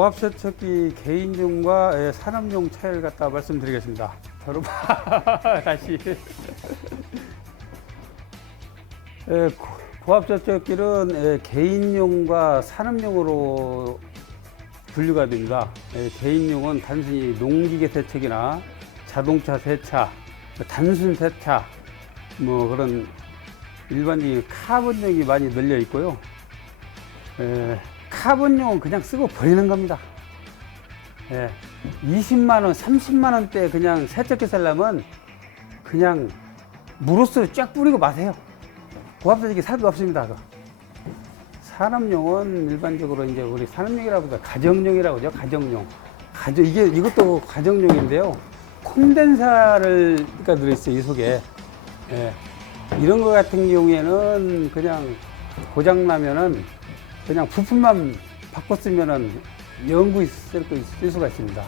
고압세척기 개인용과 예, 산업용 차이를 갖다 말씀드리겠습니다. 여러분 다시 예, 고- 고압세척기는 예, 개인용과 산업용으로 분류가 됩니다. 예, 개인용은 단순히 농기계 세척이나 자동차 세차, 단순 세차, 뭐 그런 일반적인 카본용이 많이 늘려 있고요. 에, 카본용은 그냥 쓰고 버리는 겁니다. 예, 20만 원, 30만 원대 그냥 세척기 살려면 그냥 무로스를 쫙 뿌리고 마세요. 고압세척기 살거 없습니다. 산업용은 일반적으로 이제 우리 산업용이라보다 가정용이라고 하죠. 가정용. 가정 이게 이것도 가정용인데요. 콘덴사를 가 들어있어요. 이 속에. 예. 이런 거 같은 경우에는 그냥 고장 나면은 그냥 부품만 쓸, 거- 쓸 수가 있습니다.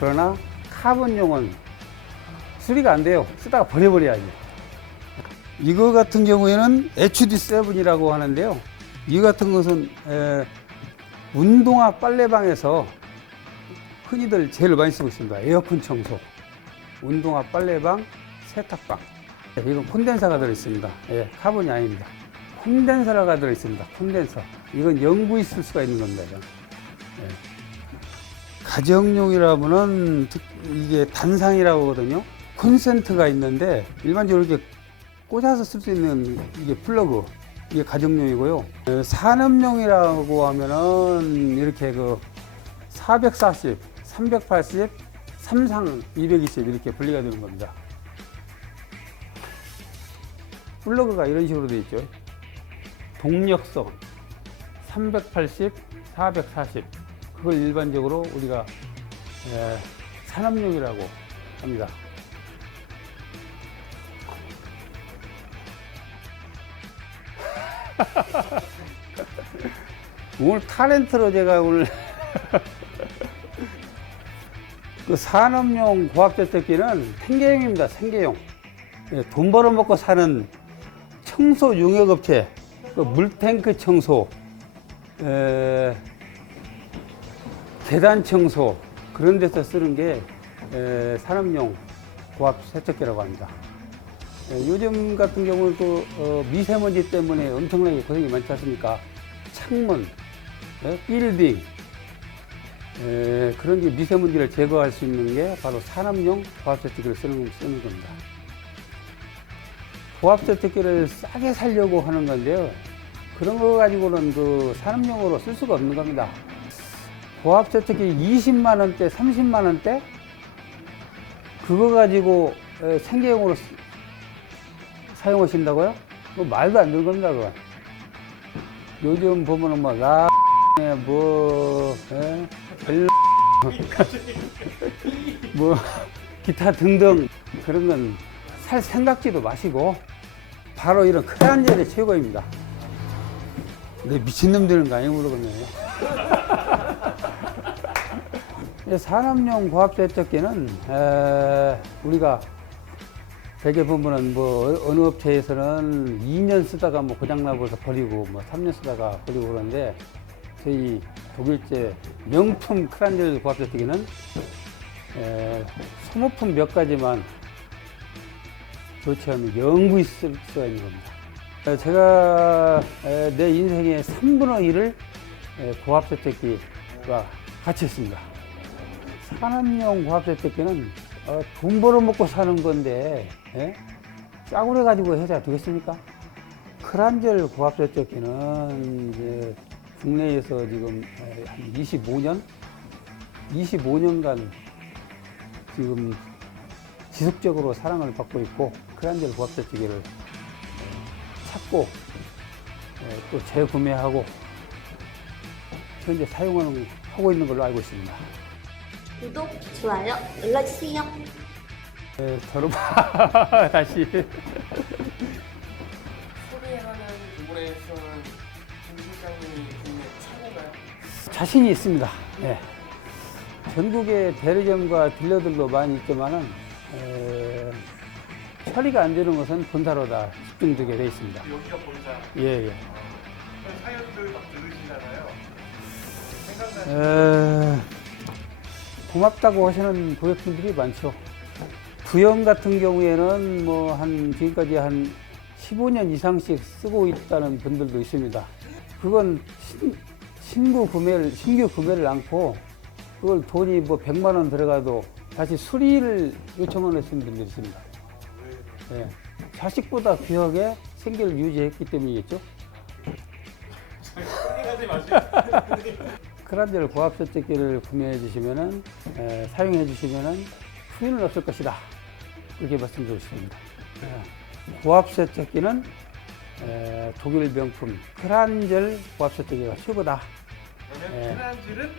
그러나 카본용은 수리가 안 돼요. 쓰다가 버려버려야지. 이거 같은 경우에는 HD7이라고 하는데요. 이 같은 것은 에, 운동화 빨래방에서 흔히들 제일 많이 쓰고 있습니다. 에어컨 청소, 운동화 빨래방, 세탁방. 네, 이건 콘덴서가 들어있습니다. 예, 카본이 아닙니다. 콘덴서가 들어있습니다. 콘덴서. 이건 영구히 쓸 수가 있는 겁니다. 예. 가정용이라면은 특- 이게 단상이라고 하거든요. 콘센트가 있는데 일반적으로 이렇게 꽂아서 쓸 수 있는 이게 플러그. 이게 가정용이고요. 예, 산업용이라고 하면은 이렇게 그 440, 380, 삼상 220 이렇게 분리가 되는 겁니다. 플러그가 이런 식으로 되어 있죠. 동력성 380, 440 그걸 일반적으로 우리가 에, 산업용이라고 합니다. 오늘 타렌트로 제가 오늘 그 산업용 고압세척기는 생계용입니다. 생계용. 예, 돈 벌어먹고 사는 청소 용역업체, 그 물탱크 청소, 에, 계단 청소 그런 데서 쓰는 게 에, 산업용 고압 세척기라고 합니다. 에, 요즘 같은 경우는 또 어, 미세먼지 때문에 엄청나게 고생이 많지 않습니까? 창문, 에, 빌딩 에, 그런 게 미세먼지를 제거할 수 있는 게 바로 산업용 고압 세척기를 쓰는, 쓰는 겁니다. 고압 세척기를 싸게 살려고 하는 건데요. 그런 거 가지고는 그 산업용으로 쓸 수가 없는 겁니다. 고압세척기 20만 원대, 30만 원대 그거 가지고 에, 생계용으로 쓰- 사용하신다고요? 뭐 말도 안 되는 겁니다, 그건. 요즘 보면은 뭐 라, 뭐, 에, 별, 뭐 기타 등등 그런 건 살 생각지도 마시고 바로 이런 크란젤이 최고입니다. 내 미친놈 되는 거 아니고 그러겠네요. 이 산업용 고압세척기는 에, 우리가 대개 보면은 뭐 어- 어느 업체에서는 2년 쓰다가 뭐 고장나고서 버리고 뭐 3년 쓰다가 버리고 그러는데 저희 독일제 명품 크란젤 고압세척기는 에, 소모품 몇 가지만 교체하면 영구히 쓸 수가 있는 겁니다. 에, 제가 에, 내 인생의 3분의 1을 고압세척기와 같이 했습니다. 산업용 고압세척기는 어, 돈 벌어먹고 사는 건데 예? 싸구려 가지고 해야 되겠습니까? 크란젤 고압세척기는 이제 국내에서 지금 에, 한 25년, 25년간 지금 지속적으로 사랑을 받고 있고 크란젤 고압세척기를 에, 찾고 에, 또 재구매하고 현재 사용하는 하고 있는 걸로 알고 있습니다. 구독, 좋아요 눌러주세요. 네, 저로 다시 소비하는 부분에서는 김 실장님이 국내 최고인가요? 자신이 있습니다. 예. 전국의 대리점과 딜러들도 많이 있지만은 에, 처리가 안 되는 것은 본사로 다 집중되게 돼 있습니다. 여기가 본사 예, 예. 사연들 막 들으시잖아요. 에, 고맙다고 하시는 고객분들이 많죠. 부영 같은 경우에는 뭐 한 지금까지 한 15년 이상씩 쓰고 있다는 분들도 있습니다. 그건 신, 신구 구매를 신규 구매를 않고 그걸 돈이 뭐 100만 원 들어가도 다시 수리를 요청하는 분들도 있습니다. 예. 자식보다 귀하게 생계를 유지했기 때문이겠죠. 크란젤 고압 세척기를 구매해 주시면은 에, 사용해 주시면은 후회는 없을 것이다. 그렇게 말씀드리고 싶습니다. 예. 고압 세척기는 에, 독일 명품 크란젤 고압 세척기가 최고다. 예. 크란질은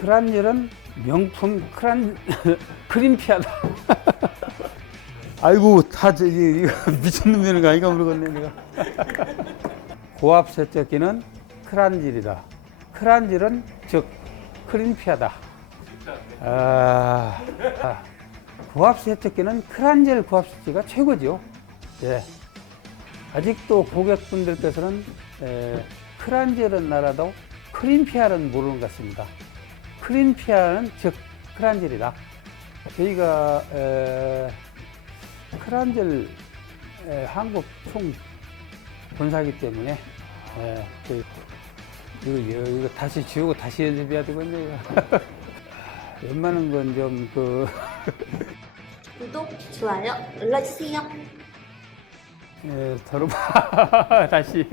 크란젤은 명품 크란 크림피아다. 아이고 다 저기 미친놈 되는 거 아닌가 모르겠네 내가. 고압 세척기는 크란질이다. 크란질은 즉 크림피아다. 아, 아, 고압 세척기는 크란젤 고압 세척기가 최고죠. 예. 아직도 고객분들께서는 에, 크란젤은 알아도 크림피아는 모르는 것 같습니다. 크림피아는 즉 크란젤이다. 저희가 에, 크란젤 에, 한국 총 본사기 때문에 에, 저희 이거, 이거, 다시 지우고 다시 연습해야 되거든요. 이거. 웬만한 건 좀 그 구독, 좋아요 눌러주세요. 예, 더러워 다시